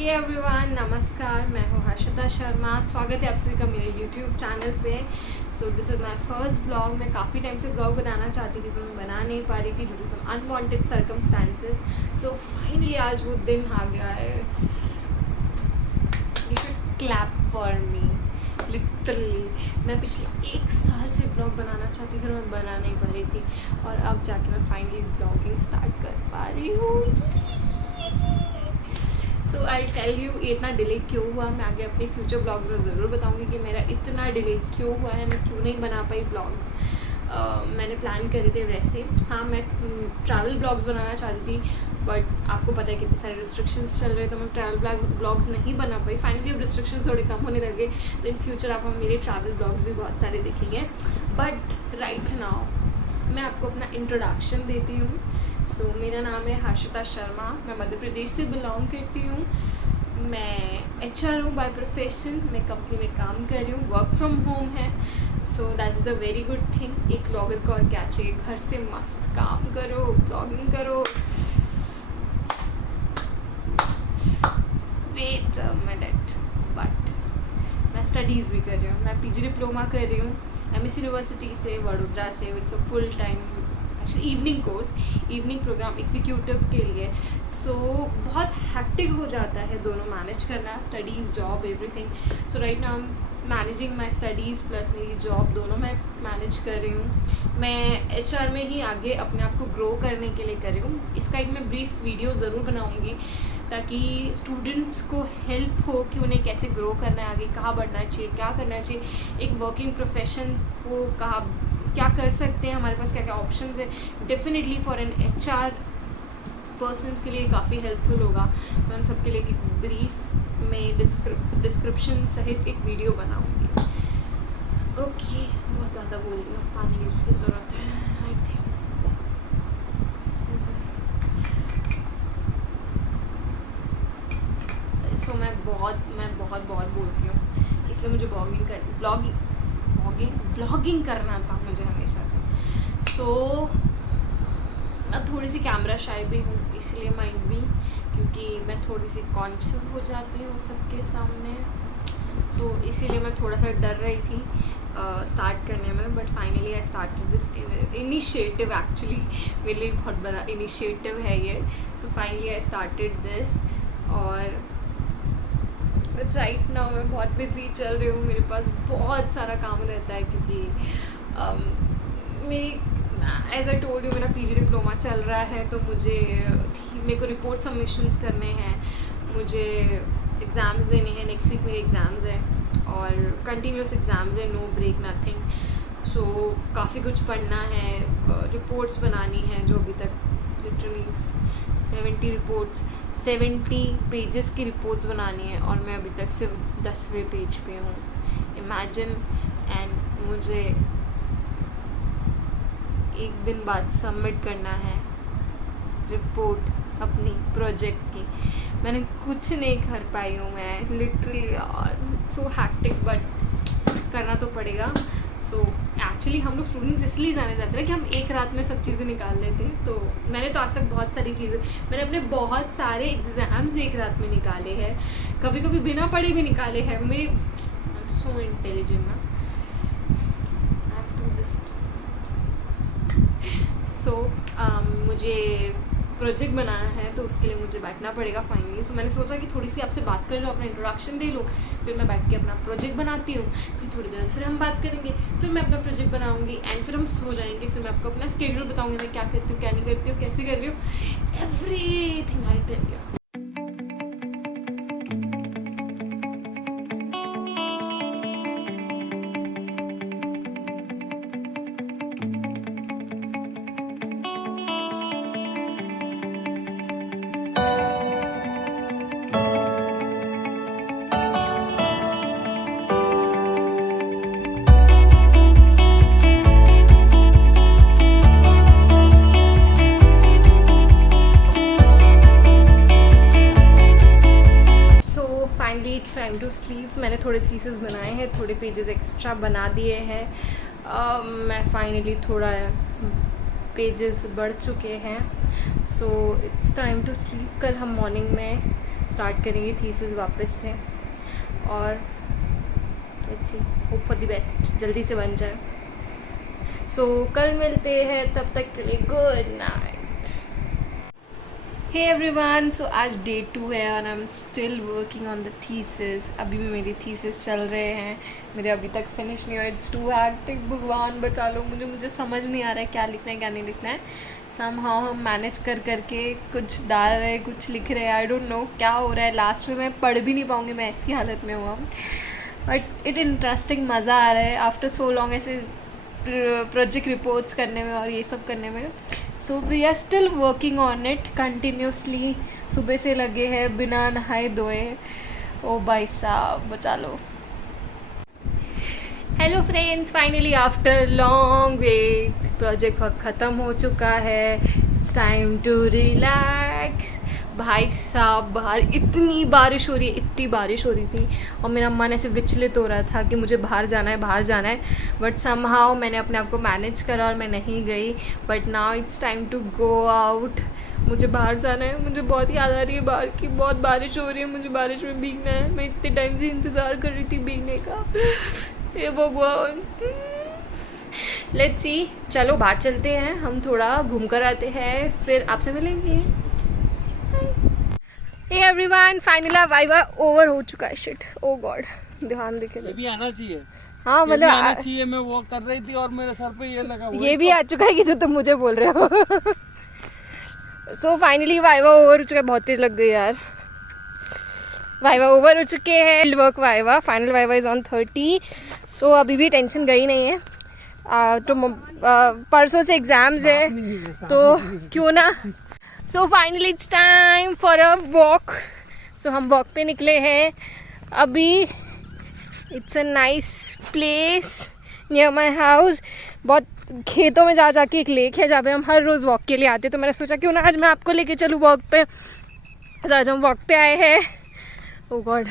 Hey everyone, नमस्कार। मैं हूँ हर्षिता शर्मा। स्वागत है आप सभी का मेरे यूट्यूब चैनल पे। सो this is my first blog. मैं काफ़ी टाइम से ब्लॉग बनाना चाहती थी पर मैं बना नहीं पा रही थी due to some unwanted circumstances. So finally आज वो दिन आ गया है। You should clap for me. Literally मैं पिछले 1 साल से ब्लॉग बनाना चाहती थी और मैं बना नहीं पा रही थी, और अब जाके मैं फाइनली ब्लॉगिंग स्टार्ट कर पा रही हूँ। सो आई टेल यू ये इतना डिले क्यों हुआ। मैं आगे अपने फ्यूचर ब्लॉग्स में ज़रूर बताऊंगी कि मेरा इतना डिले क्यों हुआ है, मैं क्यों नहीं बना पाई ब्लॉग्स। मैंने प्लान करे थे वैसे। हाँ, मैं ट्रैवल ब्लॉग्स बनाना चाहती थी, बट आपको पता है कितने सारे रिस्ट्रिक्शंस चल रहे हैं, तो मैं ट्रैवल ब्लॉग्स नहीं बना पाई। फाइनली अब रिस्ट्रिक्शंस थोड़े कम होने लगे, तो इन फ्यूचर आप मेरे ट्रैवल ब्लॉग्स भी बहुत सारे देखेंगे। बट राइट नाउ मैं आपको अपना इंट्रोडक्शन देती हूँ। सो मेरा नाम है हर्षिता शर्मा। मैं मध्य प्रदेश से बिलोंग करती हूँ। मैं HR हूँ बाय प्रोफेशन। मैं कंपनी में काम कर रही हूँ, वर्क फ्रॉम होम है। So that is the very good thing. एक ब्लॉगर को और क्या चाहिए, घर से मस्त काम करो, ब्लॉगिंग करो। वेट अ मिनट, बट मैं स्टडीज़ भी कर रही हूँ। मैं PG डिप्लोमा कर रही हूँ MS यूनिवर्सिटी से, वडोदरा से। It's a full time evening course, evening programme executive के लिए। सो बहुत हैक्टिक हो जाता है दोनों मैनेज करना, studies, job, everything. So right now I am managing my studies plus मेरी जॉब, दोनों मैं मैनेज कर रही हूँ। मैं HR में ही आगे अपने आप को ग्रो करने के लिए कर रही हूँ। इसका एक मैं ब्रीफ वीडियो ज़रूर बनाऊँगी ताकि स्टूडेंट्स को हेल्प हो कि उन्हें कैसे ग्रो करना है, आगे कहाँ बढ़ना चाहिए, क्या करना चाहिए, एक वर्किंग प्रोफेशन को कहाँ क्या कर सकते हैं, हमारे पास क्या क्या ऑप्शंस है। Definitely for an HR persons के लिए काफ़ी हेल्पफुल होगा। मैं उन सबके लिए एक ब्रीफ में डिस्क्रिप्शन सहित एक वीडियो बनाऊंगी। ओके, बहुत ज़्यादा बोल दिया, पानी की ज़रूरत है आई थिंक। सो मैं बहुत बोलती हूँ, इसलिए मुझे ब्लॉगिंग करना था मुझे हमेशा से। सो मैं थोड़ी सी कैमरा शाय भी हूँ, इसलिए माइंड भी, क्योंकि मैं थोड़ी सी कॉन्शियस हो जाती हूँ सबके सामने। सो इसीलिए मैं थोड़ा सा डर रही थी स्टार्ट करने में, but finally I started this initiative. Actually मेरे लिए बहुत बड़ा इनिशिएटिव है ये। So finally I started this, और राइट नाउ मैं बहुत बिजी चल रही हूँ। मेरे पास बहुत सारा काम रहता है क्योंकि मेरी एज आई टोल्ड यू मेरा PG डिप्लोमा चल रहा है, तो मेरे को रिपोर्ट सबमिशंस करने हैं, मुझे एग्ज़ाम्स देने हैं। नेक्स्ट वीक मेरे एग्ज़ाम्स हैं और कंटिन्यूस एग्ज़ाम्स हैं, नो ब्रेक नथिंग। सो काफ़ी कुछ पढ़ना है, रिपोर्ट्स बनानी है, जो अभी तक लिटरली 70 पेजेस की रिपोर्ट्स बनानी है, और मैं अभी तक सिर्फ 10वें पेज पे हूँ। इमेजिन। एंड मुझे एक दिन बाद सबमिट करना है रिपोर्ट अपनी प्रोजेक्ट की। मैंने कुछ नहीं कर पाई हूँ मैं, लिटरली यार, सो हैक्टिक, बट करना तो पड़ेगा। सो एक्चुअली हम लोग स्टूडेंट्स इसलिए जाने जाते हैं कि हम एक रात में सब चीज़ें निकाल लेते हैं। तो मैंने तो आज तक बहुत सारी चीज़ें, मैंने अपने बहुत सारे एग्ज़ाम्स एक रात में निकाले हैं, कभी कभी बिना पढ़े भी निकाले हैं। मेरे सो इंटेलिजेंट ना, आई हैव टू जस्ट मुझे प्रोजेक्ट बनाना है, तो उसके लिए मुझे बैठना पड़ेगा फाइनली। सो मैंने सोचा कि थोड़ी सी आपसे बात कर लो, अपना इंट्रोडक्शन दे लो, फिर मैं बैठ के अपना प्रोजेक्ट बनाती हूँ। फिर थोड़ी देर फिर हम बात करेंगे, फिर मैं अपना प्रोजेक्ट बनाऊँगी, एंड फिर हम सो जाएंगे। फिर मैं आपको अपना स्केड्यूल बताऊँगी, मैं क्या करती हूँ, क्या नहीं करती हूँ, कैसे कर रही हूँ, everything I tell you. Finally it's time to sleep. मैंने थोड़े थीसिस बनाए हैं, थोड़े पेजेस एक्स्ट्रा बना दिए हैं। मैं फाइनली थोड़ा पेजेस बढ़ चुके हैं। So it's time to sleep. कल हम मॉर्निंग में स्टार्ट करेंगे थीसिस वापस से, और let's see, hope for the best, जल्दी से बन जाए। सो कल मिलते हैं, तब तक के लिए गुड नाइट। हे एवरीवन, सो आज डे 2 है और I am still working on the thesis. अभी भी मेरी थीसिस चल रहे हैं, मेरे अभी तक फिनिश नहीं हुआ। इट्स टू हैक्टिक, भगवान बचा लो मुझे समझ नहीं आ रहा है क्या लिखना है क्या नहीं लिखना है। समहाउ हम मैनेज कर करके कुछ डाल रहे हैं, कुछ लिख रहे हैं, आई डोंट नो क्या हो रहा है। लास्ट में मैं पढ़ भी नहीं पाऊँगी, मैं ऐसी हालत में हुआ, बट इट इंटरेस्टिंग, मज़ा आ रहा है आफ्टर सो लॉन्ग ऐसे प्रोजेक्ट रिपोर्ट्स करने में और ये सब करने में। So we are still working on it continuously, सुबह से लगे हैं बिना नहाए धोए। ओ भाई साहब बचा लो। Hello friends, finally after long wait project work ख़त्म हो चुका है। It's time to relax. भाई साहब बाहर इतनी बारिश हो रही है, इतनी बारिश हो रही थी, और मेरा मन ऐसे विचलित हो रहा था कि मुझे बाहर जाना है, बट समहाउ मैंने अपने आप को मैनेज करा और मैं नहीं गई। But now it's time to go out. मुझे बाहर जाना है, मुझे बहुत याद आ रही है बाहर की, बहुत बारिश हो रही है, मुझे बारिश में भीगना है। मैं इतने टाइम से इंतज़ार कर रही थी भीगने का, ये भगवान। लेट्स सी, चलो बाहर चलते हैं, हम थोड़ा घूम कर आते हैं, फिर आपसे मिलेंगे। Hey everyone, finally viva over हो चुका है। शिट, ओ गॉड, ध्यान देके ये भी आना चाहिए। हाँ मतलब आना चाहिए। मैं वॉक कर रही थी और मेरे सर पे ये लगा हुआ ये भी आ चुका है कि जो तुम मुझे बोल रहे हो। सो फाइनली वाइवा ओवर हो चुका है, बहुत तेज लग गई यार। वाइवा ओवर हो चुके हैं, field work viva, final viva is on 30। सो अभी भी टेंशन गई नहीं है। तो परसों से एग्ज़ाम्स है, तो क्यों ना। So finally it's time for a walk. So हम वॉक पे निकले हैं अभी। It's a nice place near my house. बहुत खेतों में जा के एक लेक है जहाँ पे हम हर रोज़ वॉक के लिए आते हैं, तो मैंने सोचा क्यों ना आज मैं आपको लेके चलूँ वॉक पे। तो आज हम वॉक पे आए हैं। ओह गॉड,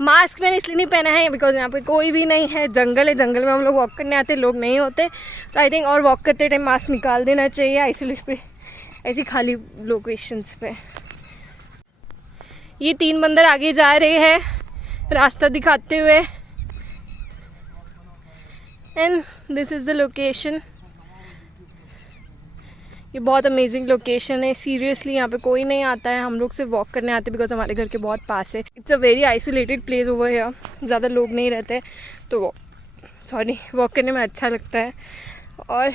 मास्क मैंने इसलिए नहीं पहना है बिकॉज यहाँ पे कोई भी नहीं है, जंगल है, जंगल में हम लोग वॉक करने आते, लोग नहीं होते। तो आई थिंक और वॉक करते टाइम मास्क निकाल देना चाहिए आइसोलेट पे, ऐसी खाली लोकेशंस पे। ये 3 बंदर आगे जा रहे हैं रास्ता दिखाते हुए, and this is the location. ये बहुत अमेजिंग लोकेशन है, सीरियसली यहाँ पे कोई नहीं आता है, हम लोग सिर्फ वॉक करने आते हैं बिकॉज हमारे घर के बहुत पास है। It's a very isolated place over here, ज़्यादा लोग नहीं रहते, तो वॉक करने में अच्छा लगता है। और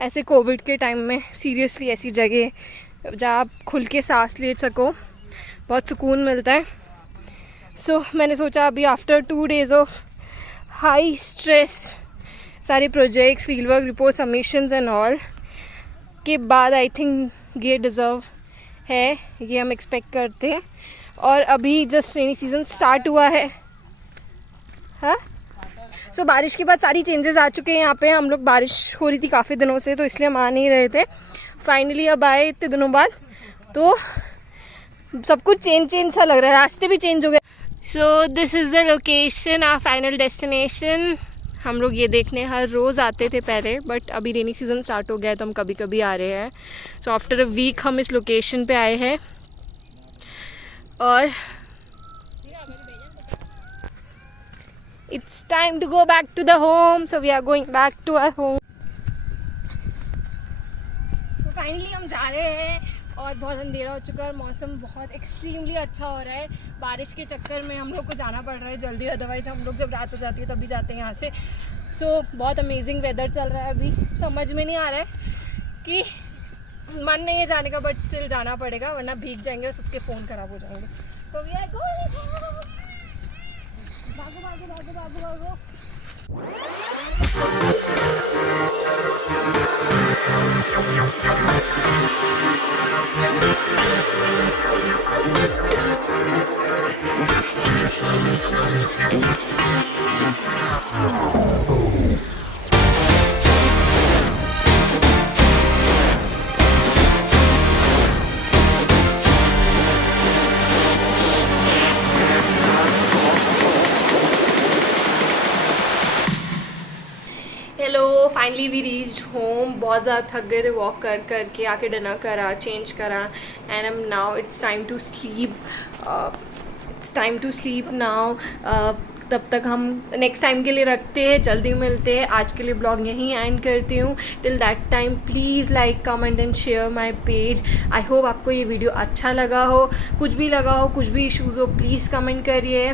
ऐसे कोविड के टाइम में सीरियसली ऐसी जगह जहाँ आप खुल के सांस ले सको, बहुत सुकून मिलता है। सो मैंने सोचा अभी after 2 days of high stress, सारे projects, field work report, submissions and all के बाद आई थिंक ये डिज़र्व है, ये हम एक्सपेक्ट करते हैं। और अभी जस्ट रेनी सीज़न स्टार्ट हुआ है। हाँ, सो बारिश के बाद सारी चेंजेस आ चुके हैं यहाँ पे। हम लोग, बारिश हो रही थी काफ़ी दिनों से, तो इसलिए हम आ नहीं रहे थे। फाइनली अब आए इतने दिनों बाद, तो सब कुछ चेंज सा लग रहा है, रास्ते भी चेंज हो गए। So this is the location, our final destination. हम लोग ये देखने हर रोज़ आते थे पहले, बट अभी रेनी सीज़न स्टार्ट हो गया है तो हम कभी कभी आ रहे हैं। सो आफ्टर अ वीक हम इस लोकेशन पे आए हैं, और it's time to go back to the home, so we are going back to our home. तो फाइनली हम जा रहे हैं, और बहुत अंधेरा हो चुका है और मौसम बहुत एक्सट्रीमली अच्छा हो रहा है। बारिश के चक्कर में हम लोग को जाना पड़ रहा है जल्दी, अदरवाइज़ हम लोग जब रात हो जाती है तभी जाते हैं यहाँ से। सो बहुत अमेजिंग वेदर चल रहा है अभी, समझ में नहीं आ रहा है कि मन नहीं है जाने का, बट स्टिल जाना पड़ेगा वरना भीग जाएंगे और सबके फ़ोन ख़राब हो जाएंगे। तो वी आर गोइंग, भागो भागो भागो भागो भागो। Finally we reached home. बहुत ज़्यादा थक गए थे वॉक कर करके. आके डिनर करा, चेंज करा, and am now it's time to sleep. It's time to sleep now. तब तक हम नेक्स्ट टाइम के लिए रखते हैं. जल्दी मिलते हैं. आज के लिए ब्लॉग यहीं एंड करती हूँ. Till that time please like, comment and share my page. I hope आपको ये वीडियो अच्छा लगा हो. कुछ भी लगा हो, कुछ भी इश्यूज़ हो, प्लीज़ कमेंट करिए.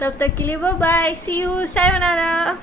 तब तक के लिए bye bye. See you. Sayonara.